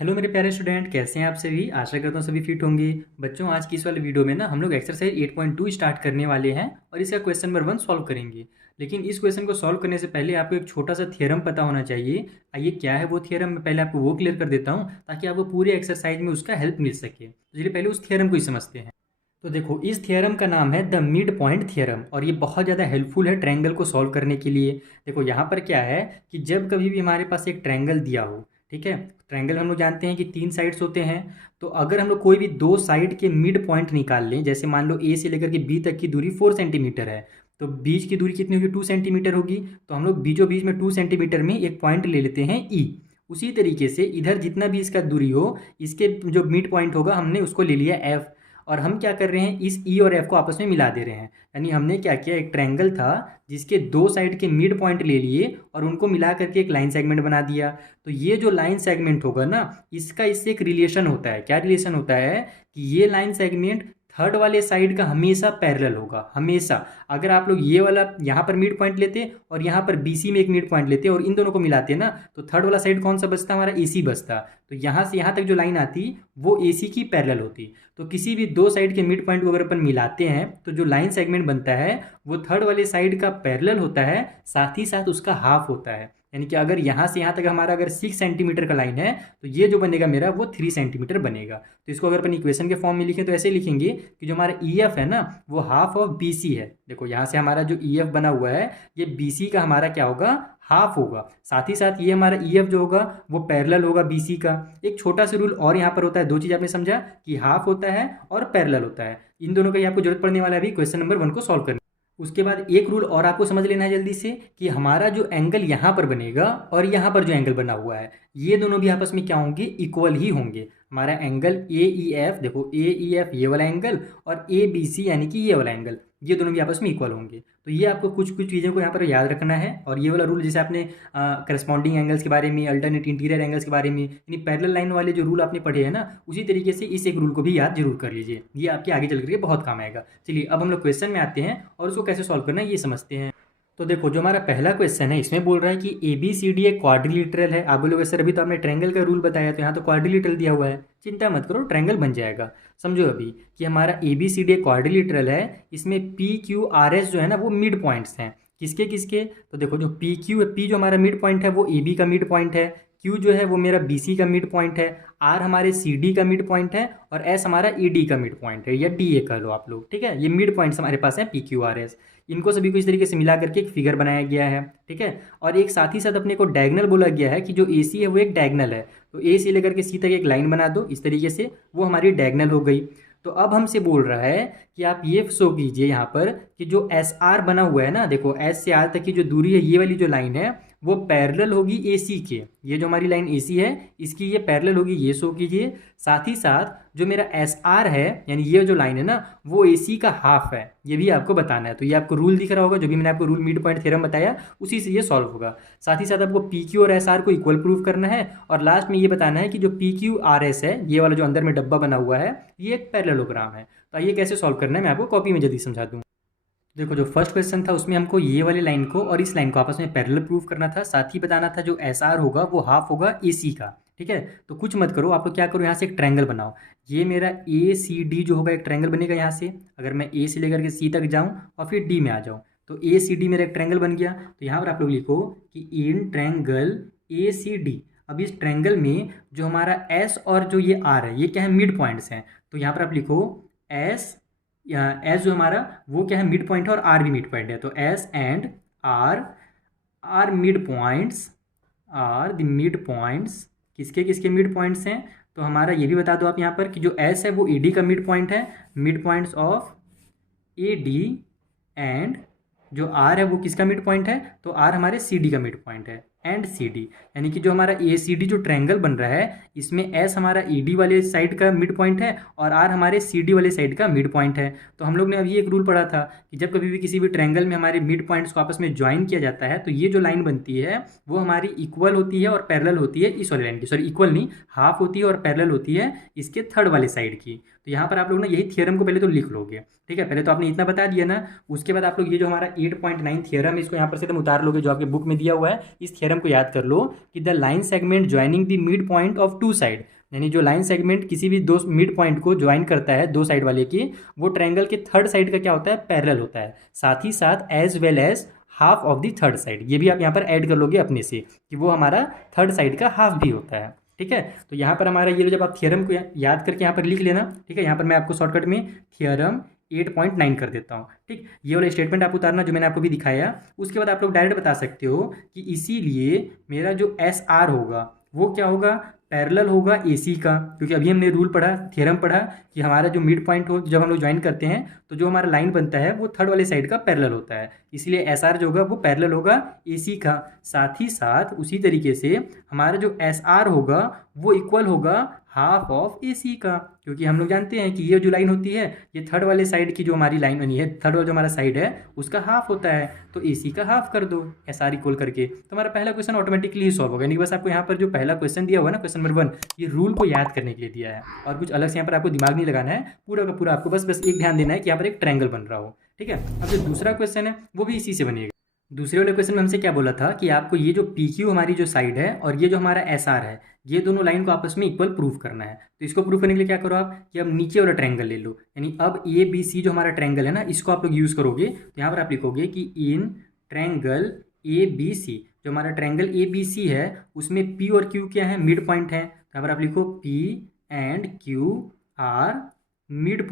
Hello मेरे प्यारे student, कैसे हैं आप सभी। आशा करता हूँ सभी फिट होंगे। बच्चों, आज की इस वाले वीडियो में ना हम लोग एक्सरसाइज 8.2 स्टार्ट करने वाले हैं और इसका क्वेश्चन नंबर 1 सॉल्व करेंगे। लेकिन इस क्वेश्चन को सॉल्व करने से पहले आपको एक छोटा सा थ्योरम पता होना चाहिए। आइए, क्या है वो थ्योरम, मैं पहले आपको वो क्लियर कर देता हूँ ताकि आपको पूरे एक्सरसाइज में उसका हेल्प मिल सके। तो चलिए पहले उस थ्योरम को ही समझते हैं। तो देखो, इस थ्योरम का नाम है द मिड पॉइंट थ्योरम और ये बहुत ज़्यादा हेल्पफुल है ट्रायंगल को सॉल्व करने के लिए। देखो यहाँ पर क्या है कि जब कभी भी हमारे पास एक ट्रायंगल दिया हो, ठीक है, ट्रायंगल हम लोग जानते हैं कि 3 साइड्स होते हैं। तो अगर हम लोग कोई भी 2 साइड के मिड पॉइंट निकाल लें, जैसे मान लो ए से लेकर के बी तक की दूरी 4 सेंटीमीटर है, तो बीच की दूरी कितनी होगी, 2 सेंटीमीटर होगी। तो हम लोग बीचों बीच में 2 सेंटीमीटर में एक पॉइंट ले लेते हैं ई। उसी तरीके से इधर जितना भी इसका दूरी हो, इसके जो मिड पॉइंट होगा हमने उसको ले लिया एफ। और हम क्या कर रहे हैं, इस ई और एफ को आपस में मिला दे रहे हैं। यानी हमने क्या किया, एक ट्रायंगल था जिसके 2 साइड के मिड पॉइंट ले लिए और उनको मिला करके एक लाइन सेगमेंट बना दिया। तो ये जो लाइन सेगमेंट होगा ना, इसका इससे एक रिलेशन होता है। क्या रिलेशन होता है कि ये लाइन सेगमेंट थर्ड वाले साइड का हमेशा पैरेलल होगा, हमेशा। अगर आप लोग ये वाला यहाँ पर मिड पॉइंट लेते और यहाँ पर बीसी में एक मिड पॉइंट लेते और इन दोनों को मिलाते ना, तो थर्ड वाला साइड कौन सा बचता, हमारा एसी बचता। तो यहाँ से यहाँ तक जो लाइन आती वो एसी की पैरेलल होती। तो किसी भी 2 साइड के मिड पॉइंट को अगर अपन मिलाते हैं तो जो लाइन सेगमेंट बनता है वो थर्ड वाले साइड का पैरेलल होता है, साथ ही साथ उसका हाफ होता है। यानी कि अगर यहाँ से यहाँ तक हमारा अगर 6 सेंटीमीटर का लाइन है तो ये जो बनेगा मेरा वो 3 सेंटीमीटर बनेगा। तो इसको अगर अपन इक्वेशन के फॉर्म में लिखें तो ऐसे लिखेंगे कि जो हमारा ई एफ है ना, वो हाफ ऑफ बी सी है। देखो यहाँ से हमारा जो ई एफ बना हुआ है, ये बी सी का हमारा क्या होगा, हाफ होगा। साथ ही साथ ये हमारा ई एफ जो होगा वो पैरेलल होगा बी सी का। एक छोटा सा रूल और यहाँ पर होता है, 2 चीज़ आपने समझा कि हाफ होता है और पैरेलल होता है। इन दोनों का ही आपको जरूरत पड़ने वाला है अभी क्वेश्चन नंबर 1 को सॉल्व करने। उसके बाद एक रूल और आपको समझ लेना है जल्दी से, कि हमारा जो एंगल यहाँ पर बनेगा और यहाँ पर जो एंगल बना हुआ है, ये दोनों भी आपस में क्या होंगे, इक्वल ही होंगे। हमारा एंगल ए ई एफ, देखो ए ई एफ ये वाला एंगल और ए बी सी यानी कि ये वाला एंगल, ये दोनों भी आपस में इक्वल होंगे। तो ये आपको कुछ कुछ चीज़ों को यहाँ पर याद रखना है। और ये वाला रूल जैसे आपने करस्पॉन्डिंग एंगल्स के बारे में, अल्टरनेट इंटीरियर एंगल्स के बारे में, यानी पैरेलल लाइन वाले जो रूल आपने पढ़े हैं ना, उसी तरीके से इस एक रूल को भी याद जरूर कर लीजिए। ये आपके आगे चल करके बहुत काम आएगा। चलिए अब हम लोग क्वेश्चन में आते हैं और उसको कैसे सॉल्व करना है ये समझते हैं। तो देखो, जो हमारा पहला क्वेश्चन है इसमें बोल रहा है कि ए बी सी डी एक क्वाड्रिलेटरल है। आप बोलोगे सर अभी तो आपने ट्रायंगल का रूल बताया, तो यहाँ तो क्वाड्रिलेटरल दिया हुआ है। चिंता मत करो, ट्रायंगल बन जाएगा। समझो अभी कि हमारा ए बी सी डी एक क्वाड्रिलेटरल है। इसमें पी क्यू आर एस जो है ना, वो मिड पॉइंट्स हैं। किसके किसके, तो देखो जो पी क्यू है, पी जो हमारा मिड पॉइंट है वो ए बी का मिड पॉइंट है, क्यू जो है वो मेरा बी सी का मिड पॉइंट है, आर हमारे सी डी का मिड पॉइंट है और एस हमारा ई डी का मिड पॉइंट है, या डी ए कह लो आप लोग। ठीक है, ये मिड पॉइंट्स हमारे पास है पी क्यू आर एस। इनको सभी को इस तरीके से मिला करके एक फिगर बनाया गया है। ठीक है, और एक साथ ही साथ अपने को डायगनल बोला गया है कि जो ए सी है वो एक डायगनल है। तो ए से लेकर के सी तक एक लाइन बना दो इस तरीके से, वो हमारी डायगनल हो गई। तो अब हमसे बोल रहा है कि आप ये शो कीजिए यहाँ पर कि जो एस आर बना हुआ है ना, देखो एस से आर तक की जो दूरी है, ये वाली जो लाइन है वो पैरेलल होगी ए सी के। ये जो हमारी लाइन ए सी है इसकी ये पैरेलल होगी, ये शो कीजिए। साथ ही साथ जो मेरा एस आर है, यानी ये जो लाइन है ना, वो ए सी का हाफ है, ये भी आपको बताना है। तो ये आपको रूल दिख रहा होगा, जो भी मैंने आपको रूल मिड पॉइंट थ्योरम बताया उसी से ये सॉल्व होगा। साथ ही साथ आपको पी क्यू और एस आर को इक्वल प्रूव करना है और लास्ट में ये बताना है कि जो पी क्यू आर एस है, ये वाला जो अंदर में डब्बा बना हुआ है, ये एक पैरेललोग्राम है। तो ये कैसे सॉल्व करना है मैं आपको कॉपी में जल्दी समझा दूँ। देखो, जो फर्स्ट क्वेश्चन था उसमें हमको ये वाली लाइन को और इस लाइन को आपस में पैरेलल प्रूफ करना था। साथ ही बताना था जो एस आर होगा वो हाफ होगा ए सी का। ठीक है, तो कुछ मत करो, आप लोग क्या करो, यहाँ से एक ट्रायंगल बनाओ। ये मेरा ए सी डी जो होगा एक ट्रायंगल बनेगा। यहाँ से अगर मैं ए से लेकर के सी तक जाऊँ और फिर डी में आ जाऊँ, तो ए सी डी मेरा एक ट्रायंगल बन गया। तो यहाँ पर आप लोग लिखो कि in triangle A C D. अब इस ट्रायंगल में जो हमारा एस और जो ये आर है, ये क्या है, मिड पॉइंट्स हैं। तो यहाँ पर आप लिखो एस, एस जो हमारा वो क्या है, मिड पॉइंट है और आर भी मिड पॉइंट है। तो S and R R mid points, are the mid points. किसके किसके मिड पॉइंट्स हैं, तो हमारा ये भी बता दो आप यहाँ पर कि जो एस है वो ए डी का मिड पॉइंट है, mid points of A D. And जो आर है वो किसका मिड पॉइंट है, तो आर हमारे सी डी का मिड पॉइंट है, एंड सी डी। यानी कि जो हमारा ए सी डी जो ट्रायंगल बन रहा है, इसमें एस हमारा ई डी वाले साइड का मिड पॉइंट है और आर हमारे सी डी वाले साइड का मिड पॉइंट है। तो हम लोग ने अभी एक रूल पढ़ा था कि जब कभी भी किसी भी ट्रायंगल में हमारे मिड पॉइंट्स को आपस में ज्वाइन किया जाता है, तो ये जो लाइन बनती है वो हमारी इक्वल होती है और पैरेलल होती है इस वाली लाइन की। सॉरी, इक्वल नहीं, हाफ होती है और पैरेलल होती है इसके थर्ड वाले साइड की। तो यहाँ पर आप लोग ना यही थ्योरम को पहले तो लिख लोगे। ठीक है, पहले तो आपने इतना बता दिया ना। उसके बाद आप लोग ये जो हमारा 8.9 थ्योरम है, इसको यहाँ पर से एकदम उतार लोगे, जो आपके बुक में दिया हुआ है। इस थ्योरम थ्योरम को याद कर लो कि the line segment joining the mid point of two side, यानी जो लाइन सेगमेंट किसी भी दो मिड पॉइंट को ज्वाइन करता है दो साइड वाले की, वो ट्रायंगल के थर्ड साइड का क्या होता है, पैरेलल होता है। साथ ही साथ as well as half of the third side, ये भी आप यहाँ पर ऐड कर लोगे अपने से कि वो हमारा थर्ड साइड का हाफ भी होता है। ठीक है, तो यहाँ पर हमारा ये जब आप थियरम को याद करके यहाँ पर लिख लेना। ठीक है, यहाँ पर मैं आपको शॉर्टकट में थियरम 8.9 कर देता हूँ। ठीक, ये वाला स्टेटमेंट आप उतारना जो मैंने आपको भी दिखाया। उसके बाद आप लोग डायरेक्ट बता सकते हो कि इसीलिए मेरा जो एस आर होगा वो क्या होगा, पैरेलल होगा एसी का, क्योंकि अभी हमने रूल पढ़ा, थ्योरम पढ़ा कि हमारा जो मिड पॉइंट हो जब हम लोग ज्वाइन करते हैं तो जो हमारा लाइन बनता है वो थर्ड वाले साइड का पैरेलल होता है, इसलिए एस आर जो होगा वो पैरेलल होगा एसी का। साथ ही साथ उसी तरीके से हमारा जो एस आर होगा वो इक्वल होगा हाफ ऑफ एसी का, क्योंकि हम लोग जानते हैं कि ये जो लाइन होती है ये थर्ड वाले साइड की जो हमारी लाइन बनी है, थर्ड वाला जो हमारा साइड है उसका हाफ होता है, तो एसी का हाफ कर दो एस आर इक्वल करके, तो हमारा पहला क्वेश्चन ऑटोमेटिकली ही सॉल्व होगा। यानी बस आपको यहाँ पर जो पहला क्वेश्चन दिया हुआ है ना, क्वेश्चन नंबर 1, ये रूल को याद करने के लिए दिया है और कुछ अलग से यहाँ पर आपको दिमाग नहीं लगाना है, पूरा का पूरा आपको बस एक ध्यान देना है कि यहाँ पर एक ट्रायंगल बन रहा हो। ठीक है, अब जो दूसरा क्वेश्चन है वो भी इसी से बनेगा। दूसरे वाले क्वेश्चन में हमसे क्या बोला था कि आपको ये जो पी क्यू हमारी जो साइड है और ये जो हमारा एस आर है, ये दोनों लाइन को आपस में इक्वल प्रूव करना है। तो इसको प्रूव करने के लिए क्या करो आप कि अब नीचे वाला ट्रायंगल ले लो, यानी अब ए बी सी जो हमारा ट्रायंगल है ना, इसको आप लोग यूज़ करोगे। तो यहाँ पर आप लिखोगे कि in triangle A B C, जो हमारा ट्रायंगल ए बी सी है उसमें पी और क्यू क्या है, मिड पॉइंट है। तो यहाँ पर आप लिखो P and Q R mid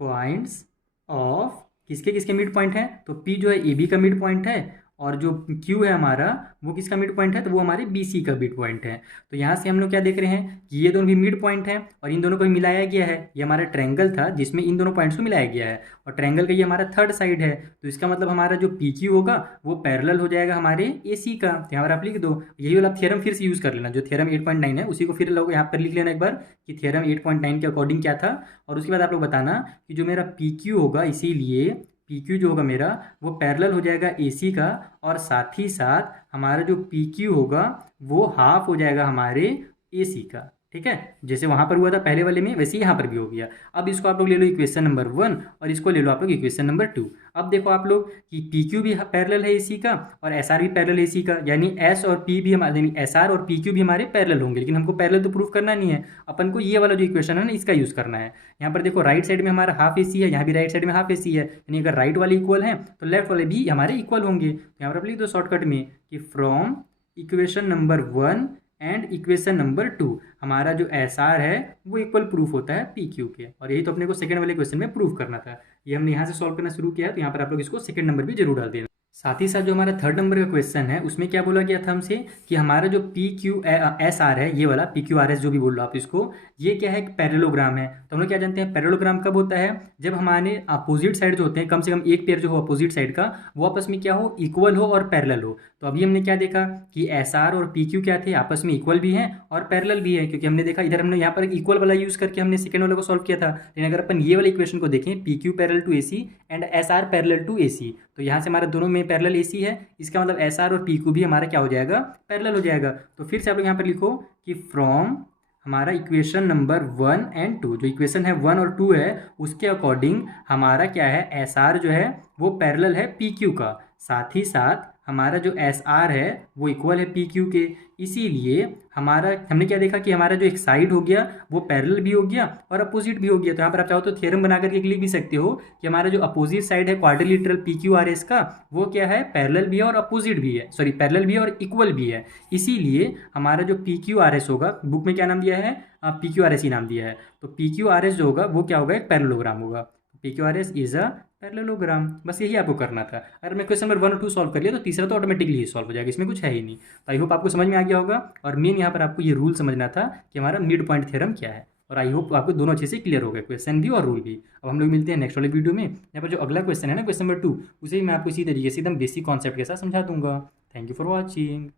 points of किसके किसके मिड पॉइंट है, तो P जो है ए बी का मिड पॉइंट है और जो Q है हमारा वो किसका मिड पॉइंट है, तो वो हमारे BC का मिड पॉइंट है। तो यहाँ से हम लोग क्या देख रहे हैं कि ये दोनों भी मिड पॉइंट है और इन दोनों को मिलाया गया है। ये हमारा ट्रायंगल था जिसमें इन दोनों पॉइंट्स को मिलाया गया है और ट्रायंगल का ये हमारा थर्ड साइड है, तो इसका मतलब हमारा जो PQ होगा वो पैरेलल हो जाएगा हमारे AC का। तो यहाँ पर आप लिख दो, यही वाला थियरम फिर से यूज़ कर लेना, जो थियरम 8.9 है उसी को फिर लोग यहाँ पर लिख लेना एक बार कि थियरम 8.9 के अकॉर्डिंग क्या था, और उसके बाद आप लोग बताना कि जो मेरा PQ होगा, इसीलिए PQ जो होगा मेरा वो पैरेलल हो जाएगा AC का, और साथ ही साथ हमारा जो PQ होगा वो हाफ हो जाएगा हमारे AC का। ठीक है, जैसे वहाँ पर हुआ था पहले वाले में वैसे ही यहाँ पर भी हो गया। अब इसको आप लोग ले लो इक्वेशन नंबर 1 और इसको ले लो आप लोग इक्वेशन नंबर 2। अब देखो आप लोग कि PQ भी पैरेलल है AC का और SR भी पैरेलल है AC का, यानी S और P भी हमारे, यानी SR और PQ भी हमारे पैरेलल होंगे, लेकिन हमको पैरेलल तो प्रूफ करना नहीं है, अपन को ये वाला जो इक्वेशन है ना इसका यूज़ करना है। यहाँ पर देखो राइट साइड में हमारा हाफ AC है, यहाँ भी राइट साइड में हाफ AC है, यानी अगर राइट वाले इक्वल हैं तो लेफ्ट वाले भी हमारे इक्वल होंगे। तो यहाँ पर आप लिख दो शॉर्टकट में कि from equation number 1 and equation number 2 हमारा जो एस आर है वो इक्वल प्रूफ होता है पी क्यू के, और यही तो अपने को सेकंड वाले क्वेश्चन में प्रूफ करना था। ये हमने यहाँ से सॉल्व करना शुरू किया है, तो यहाँ पर आप लोग इसको सेकंड नंबर भी जरूर डाल देना। साथ ही साथ जो हमारा थर्ड नंबर का क्वेश्चन है उसमें क्या बोला गया था हमसे कि हमारा जो पी क्यू एस आर है, ये वाला पी क्यू आर एस जो भी बोल लो आप इसको, ये क्या है, एक पैरेललोग्राम है। तो हम लोग क्या जानते हैं पैरेललोग्राम कब होता है, जब हमारे अपोजिट साइड जो होते हैं, कम से कम एक पेयर जो हो अपोजिट साइड का वो आपस में क्या हो, इक्वल हो और पैरेलल हो। तो अभी हमने क्या देखा कि एस आर और पी क्यू क्या थे, आपस में इक्वल भी हैं और पैरेलल भी है, क्योंकि हमने देखा इधर हमने यहाँ पर एक इक्वल वाला यूज़ करके हमने सेकंड वाले को सॉल्व किया था। लेकिन अगर अपन ये वाले इक्वेशन को देखें P Q parallel to AC and S R parallel to AC, तो यहाँ से हमारे दोनों में पैरेलल AC है, इसका मतलब एस आर और पी क्यू भी हमारा क्या हो जाएगा, पैरेलल हो जाएगा। तो फिर से आप लोग यहाँ पर लिखो कि फ्रॉम हमारा इक्वेशन नंबर 1 एंड 2, जो इक्वेशन है 1 और 2 है उसके अकॉर्डिंग हमारा क्या है, एस आर जो है वो पैरेलल है पी क्यू का, साथ ही साथ हमारा जो एस आर है वो इक्वल है पी क्यू के। इसीलिए हमारा हमने क्या देखा कि हमारा जो एक साइड हो गया वो पैरेलल भी हो गया और अपोजिट भी हो गया। तो यहाँ पर आप चाहो तो थ्योरम बना करके लिख भी सकते हो कि हमारा जो अपोजिट साइड है quadrilateral P Q R S का, वो क्या है, पैरेलल भी है और अपोजिट भी है, सॉरी पैरेलल भी है और इक्वल भी है। इसीलिए हमारा जो पी क्यू आर एस होगा, बुक में क्या नाम दिया है, पी क्यू आर एस ही नाम दिया है, तो पी क्यू आर एस जो होगा वो क्या होगा, एक पैरेललोग्राम होगा। P Q R S is a parallelogram, बस यही आपको करना था। अगर मैं क्वेश्चन नंबर 1 और 2 सॉल्व कर लिया तो तीसरा तो ऑटोमेटिकली ही सॉल्व हो जाएगा, इसमें कुछ है ही नहीं। तो आई होप आपको समझ में आ गया होगा, और मेन यहाँ पर आपको ये रूल समझना था कि हमारा मिड पॉइंट थ्योरम क्या है, और आई होप आपको दोनों अच्छे से क्लियर हो गए, क्वेश्चन भी और रूल भी। अब हम लोग मिलते हैं नेक्स्ट वाले वीडियो में। यहाँ पर जो अगला क्वेश्चन है ना, क्वेश्चन नंबर 2, उसे मैं आपको इसी तरीके से एकदम बेसिक कॉन्सेप्ट के साथ समझा दूंगा। Thank you for watching.